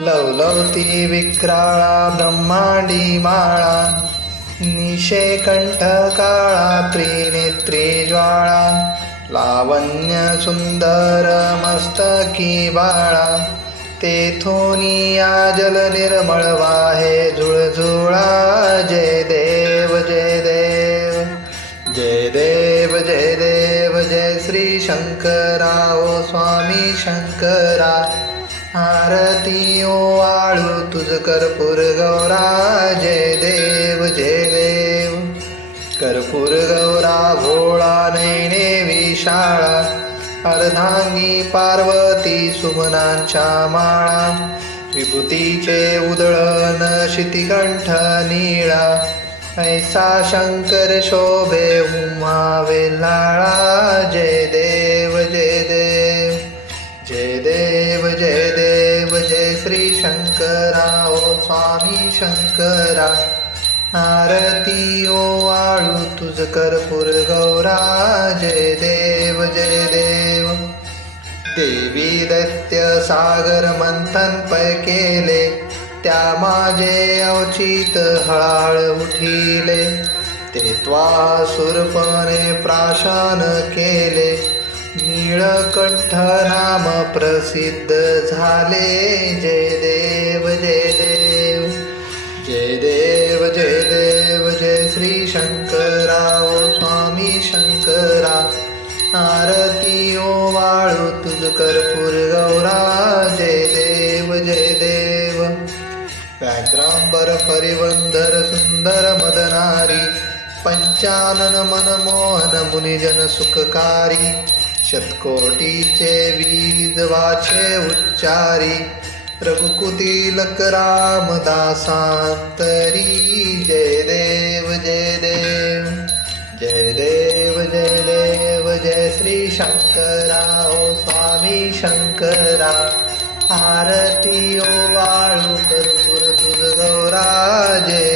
लवलवती विक्राळा ब्रह्मांडी माळा निशे कंठ काळा त्रिनेत्री ज्वाळा लावण्य सुंदर मस्तकी बाळा तेथोनिया जल निर्मळ वाहे झुळझुळा जय देव जय देव जय देव जय देव. जय श्री शंकरा ओ स्वामी शंकरा. आरती ओ आळू तुझ कर्पूर गौरा जय देव जय देव. कर्पूर गौरा भोळा नैने विशाळा. अर्धांगी पार्वती सुमनांच्या माळा. विभूतीचे उदळन शितिकंठ निळा. ऐसा शंकर शोभे उमा वेलाळा जय देव जय देव जय देव जय देव जय श्री शंकरा ओ स्वामी शंकरा आरती ओ वाळू तुझ कर्पूर गौरा जय देव जय देव. देवी दैत्य सागर मंथन पै केले त्या माझे अवचित हळाळ उठिले. ते त्वा सुरपणे प्राशान केले. नीळकंठ नाम प्रसिद्ध झाले. जय देव जय देव. जय देव जय देव जय श्री शंकराव स्वामी शंकरा. आरती ओ वाळू तुझ कर्पूर गौरा. व्याघ्रांबर परिवंदर सुंदर मदनारी पंचानन मनमोहन मुनिजन सुखकारी शतकोटीचे वीज उच्चारी रघुकुतिलक रामदासांतरी जय देव जय देव जय देव जय देव जय श्री शंकरा ओ स्वामी शंकरा आरती ओ वाळू कर्पूर तुझ गौरा जय देव